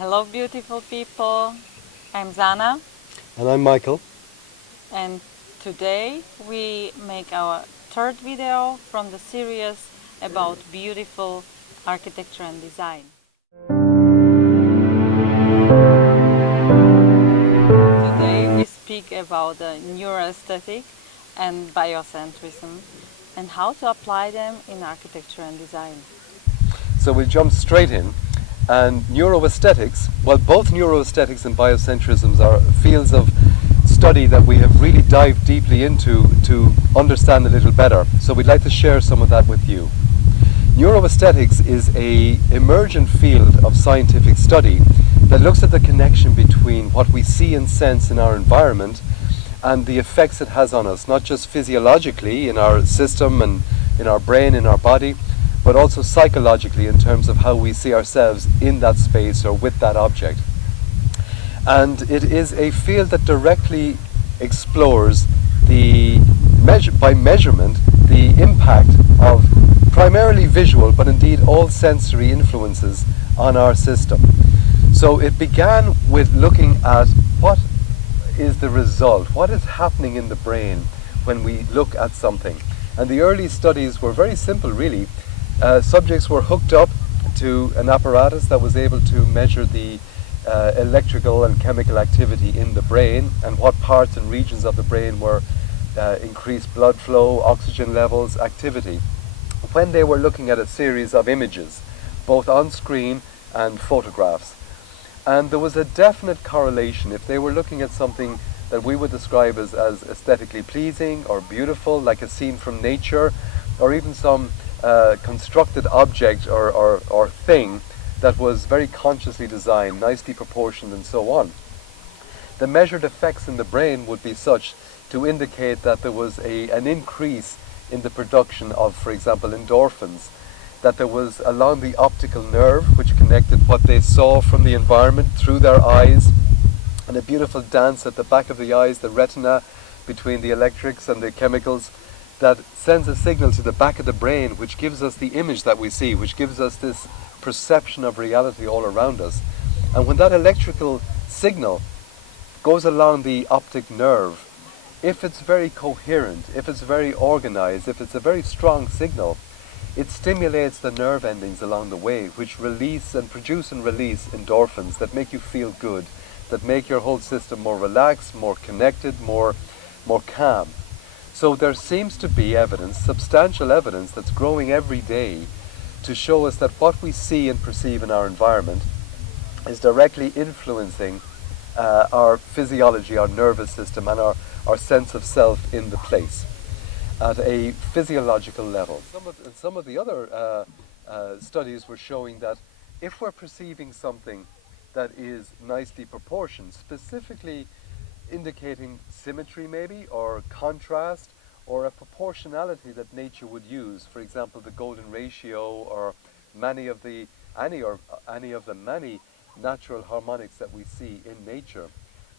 Hello beautiful people, I'm Zana And I'm Michael. and today we make our third video from the series about beautiful architecture and design. Today we speak about neuroaesthetic and biocentrism and how to apply them in architecture and design. So we'll jump straight in. And neuroaesthetics, well, both neuroaesthetics and biocentrism are fields of study that we have really dived deeply into to understand a little better. So we'd like to share some of that with you. Neuroaesthetics is an emergent field of scientific study that looks at the connection between what we see and sense in our environment and the effects it has on us, not just physiologically in our system and in our brain, in our body, but also psychologically in terms of how we see ourselves in that space or with that object. And it is a field that directly explores by measurement the impact of primarily visual but indeed all sensory influences on our system. So it began with looking at what is the result, what is happening in the brain when we look at something. And the early studies were very simple really. Subjects were hooked up to an apparatus that was able to measure the electrical and chemical activity in the brain and what parts and regions of the brain were increased blood flow, oxygen levels, activity, when they were looking at a series of images, both on screen and photographs. And there was a definite correlation. If they were looking at something that we would describe as aesthetically pleasing or beautiful, like a scene from nature, or even some constructed object or thing that was very consciously designed, nicely proportioned and so on, the measured effects in the brain would be such to indicate that there was an increase in the production of, for example, endorphins, that there was along the optical nerve which connected what they saw from the environment through their eyes, and a beautiful dance at the back of the eyes, the retina between the electrics and the chemicals, that sends a signal to the back of the brain which gives us the image that we see, which gives us this perception of reality all around us. And when that electrical signal goes along the optic nerve, if it's very coherent, if it's very organized, if it's a very strong signal, it stimulates the nerve endings along the way, which release and produce and release endorphins that make you feel good, that make your whole system more relaxed, more connected, more calm. So there seems to be evidence, substantial evidence, that's growing every day to show us that what we see and perceive in our environment is directly influencing our physiology, our nervous system, and our sense of self in the place at a physiological level. Some of the other studies were showing that if we're perceiving something that is nicely proportioned, specifically indicating symmetry maybe, or contrast, or a proportionality that nature would use, for example the golden ratio, or any of the many natural harmonics that we see in nature,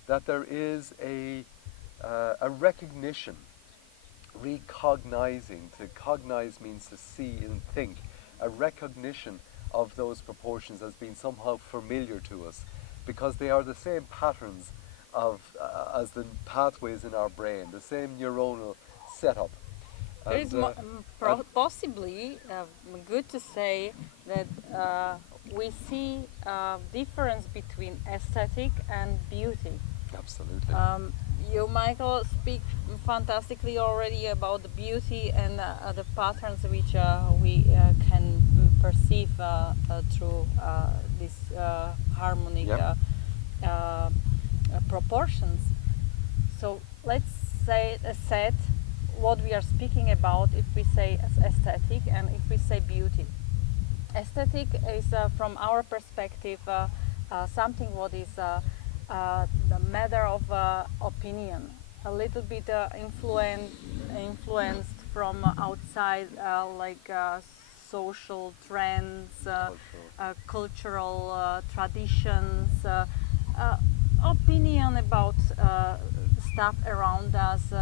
that there is a recognition, recognizing. To cognize means to see and think, a recognition of those proportions as being somehow familiar to us, because they are the same patterns as the pathways in our brain, the same neuronal setup. There is possibly good to say that we see difference between aesthetic and beauty. Absolutely. You, Michael, speak fantastically already about the beauty and the patterns which we can perceive through these harmonic proportions. So let's say a set what we are speaking about if we say aesthetic and if we say beauty. Aesthetic is from our perspective something what is the matter of opinion, a little bit influenced from outside, like social trends, cultural traditions, opinion about stuff around us.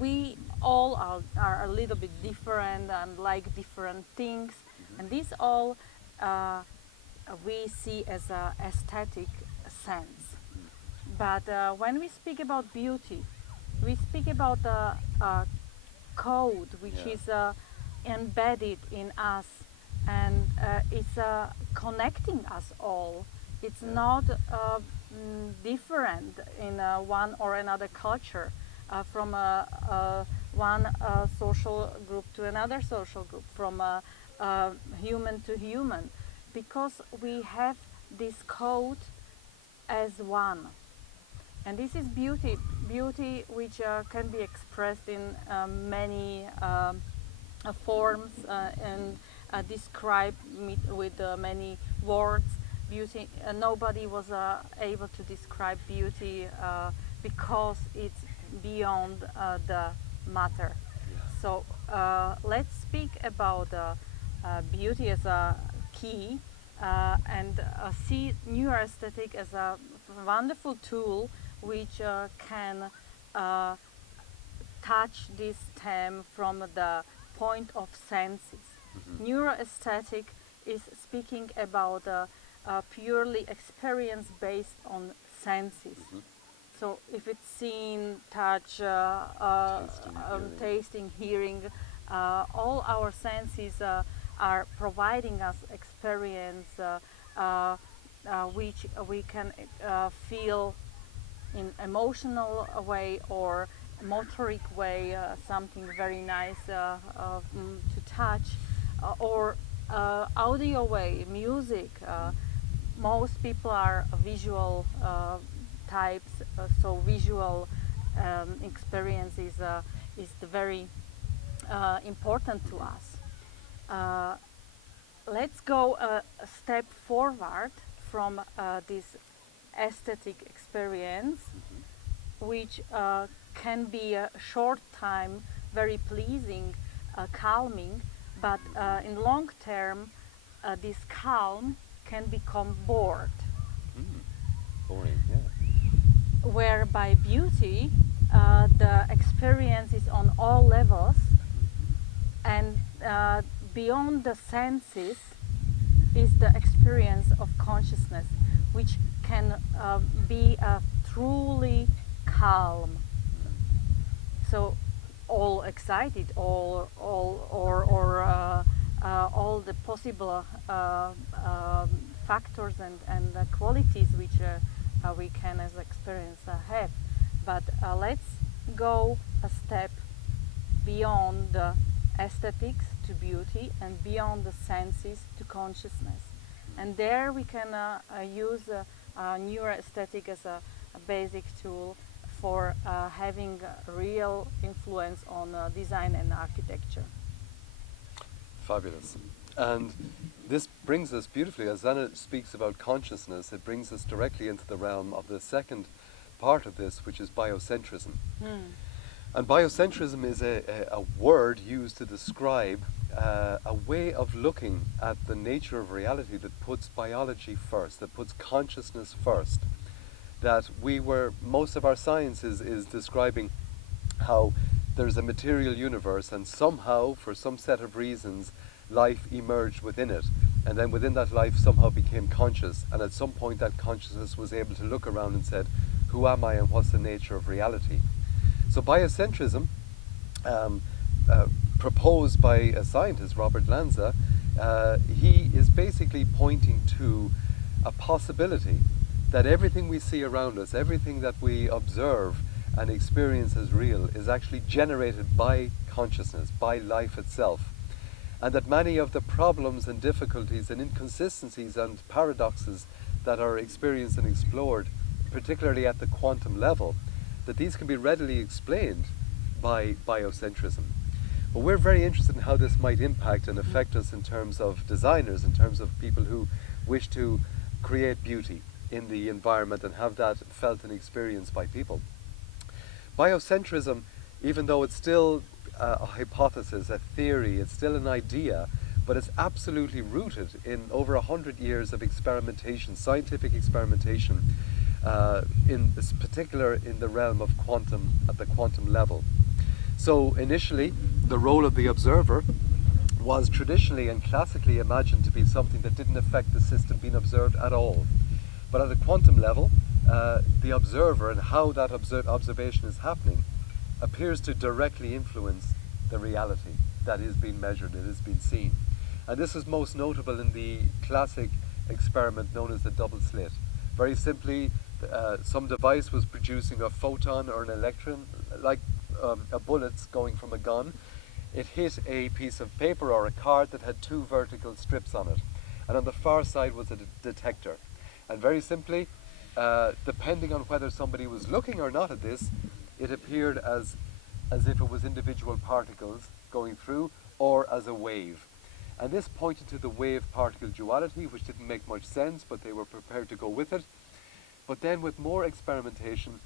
We all are a little bit different and like different things, and these all we see as a aesthetic sense. But when we speak about beauty, we speak about a code which Yeah. is embedded in us, and it's connecting us all. It's Yeah. not different in one or another culture, from one social group to another social group, from human to human, because we have this code as one. And this is beauty which can be expressed in many forms, and described with many words. Beauty, nobody was able to describe beauty because it's beyond the matter. Yeah. So let's speak about beauty as a key, and see neuroaesthetic as a wonderful tool which can uh, touch this theme from the point of senses. Neuroaesthetic is speaking about purely experience based on senses. So if it's seen, touch, tasting, hearing, all our senses are providing us experience which we can feel in emotional way or motoric way, something very nice to touch, or audio way, music. Most people are visual types, so visual experience is the very important to us. Uh, let's go a step forward from this aesthetic experience, which can be a short time very pleasing, calming, but in long term, this calm can become bored. Boring, yeah. Whereby beauty, the experience is on all levels, and beyond the senses is the experience of consciousness, which can be truly calm. So all excited, all the possible factors and qualities which we can as experience have. But let's go a step beyond the aesthetics to beauty, and beyond the senses to consciousness. And there we can use neuroaesthetic as a basic tool for having a real influence on design and architecture. Fabulous. And this brings us beautifully, as Anna speaks about consciousness, it brings us directly into the realm of the second part of this, which is biocentrism. And biocentrism is a word used to describe a way of looking at the nature of reality that puts biology first, that puts consciousness first. That most of our science is describing how there's a material universe, and somehow, for some set of reasons, life emerged within it. And then within that life somehow became conscious, and at some point that consciousness was able to look around and said, who am I and what's the nature of reality? So biocentrism, proposed by a scientist, Robert Lanza, he is basically pointing to a possibility that everything we see around us, everything that we observe and experience as real, is actually generated by consciousness, by life itself. And that many of the problems and difficulties and inconsistencies and paradoxes that are experienced and explored, particularly at the quantum level, that these can be readily explained by biocentrism. But we're very interested in how this might impact and affect us in terms of designers, in terms of people who wish to create beauty in the environment and have that felt and experienced by people. Biocentrism, even though it's still a hypothesis, a theory, it's still an idea, but it's absolutely rooted in over 100 years of experimentation, scientific experimentation, in this particular in the realm of quantum, at the quantum level. So initially, the role of the observer was traditionally and classically imagined to be something that didn't affect the system being observed at all. But at a quantum level, the observer and how that observation is happening appears to directly influence the reality that is being measured, it is being seen. And this is most notable in the classic experiment known as the double slit. Very simply, some device was producing a photon or an electron, like a bullet's going from a gun. It hit a piece of paper or a card that had two vertical strips on it. And on the far side was a detector. And very simply, depending on whether somebody was looking or not at this, it appeared as if it was individual particles going through or as a wave. And this pointed to the wave-particle duality, which didn't make much sense, but they were prepared to go with it. But then with more experimentation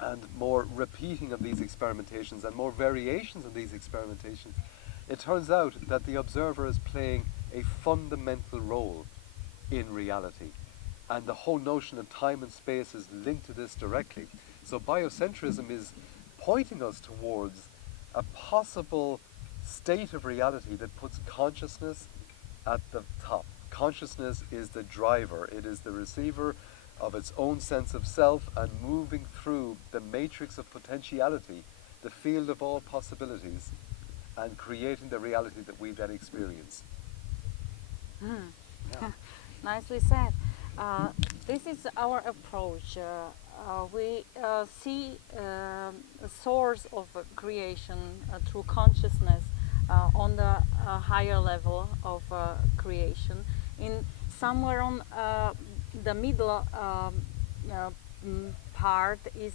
and more repeating of these experimentations and more variations of these experimentations, it turns out that the observer is playing a fundamental role in reality. And the whole notion of time and space is linked to this directly. So biocentrism is pointing us towards a possible state of reality that puts consciousness at the top. Consciousness is the driver. It is the receiver of its own sense of self and moving through the matrix of potentiality, the field of all possibilities, and creating the reality that we then experience. Yeah. Nicely said. This is our approach. We see a source of creation through consciousness on the higher level of creation. In somewhere on the middle part is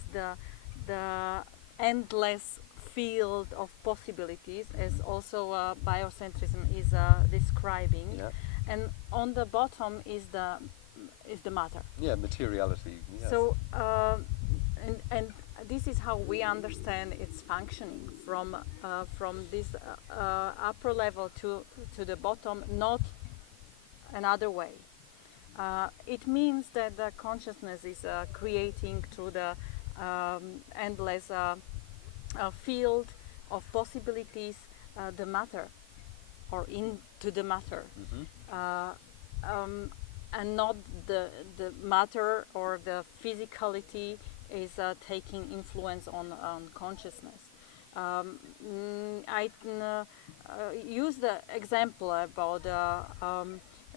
the endless field of possibilities, as also biocentrism is describing. Yeah. And on the bottom is the matter. Yeah, materiality. Yes. So and this is how we understand its functioning from this upper level to the bottom, not another way. It means that the consciousness is creating through the endless field of possibilities the matter, or into the matter. And not the matter or the physicality is taking influence on consciousness. I use the example about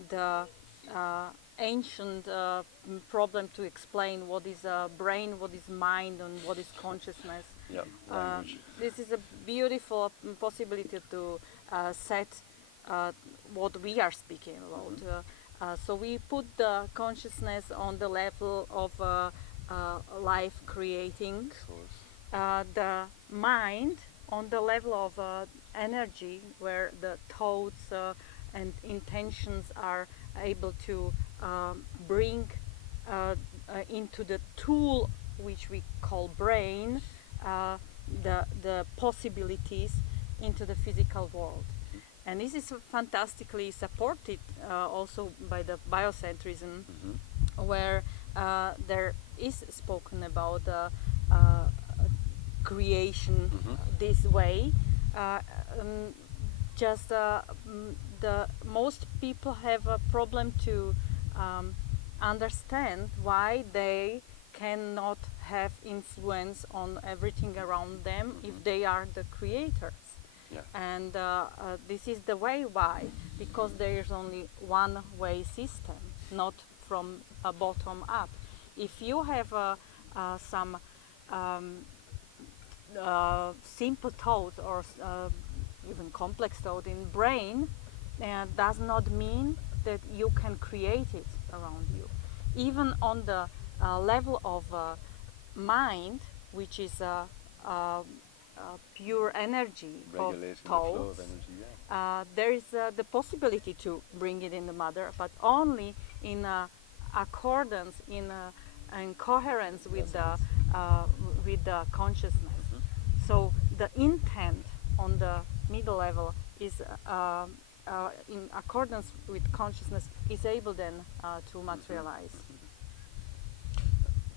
the ancient problem to explain what is brain, what is mind, and what is consciousness. Yeah, language. This is a beautiful possibility to set what we are speaking about. So we put the consciousness on the level of life creating, the mind on the level of energy, where the thoughts and intentions are able to bring into the tool which we call brain the possibilities into the physical world. And this is fantastically supported also by the biocentrism, where there is spoken about creation this way. Just the most people have a problem to understand why they cannot have influence on everything around them if they are the creators. Yeah. And this is the way why, because there is only one way system, not from a bottom up. If you have some simple thought or even complex thought in brain, does not mean that you can create it around you. Even on the level of mind, which is pure energy Regulating of the flow thoughts, of energy, there is the possibility to bring it in the matter, but only in accordance, in coherence with the consciousness. So the intent on the middle level is in accordance with consciousness, is able then to materialize.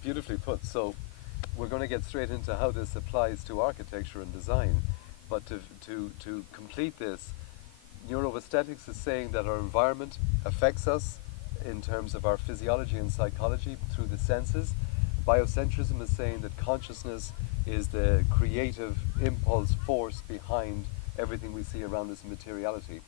Beautifully put. So we're going to get straight into how this applies to architecture and design, but to complete this, Neuroaesthetics is saying that our environment affects us in terms of our physiology and psychology through the senses. Biocentrism is saying that consciousness is the creative impulse force behind everything we see around us in materiality.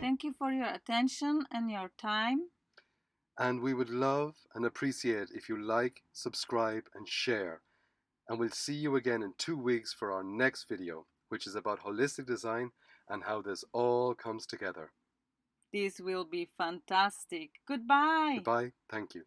Thank you for your attention and your time. And we would love and appreciate if you like, subscribe, and share. And we'll see you again in 2 weeks for our next video, which is about holistic design and how this all comes together. This will be fantastic. Goodbye. Goodbye. Thank you.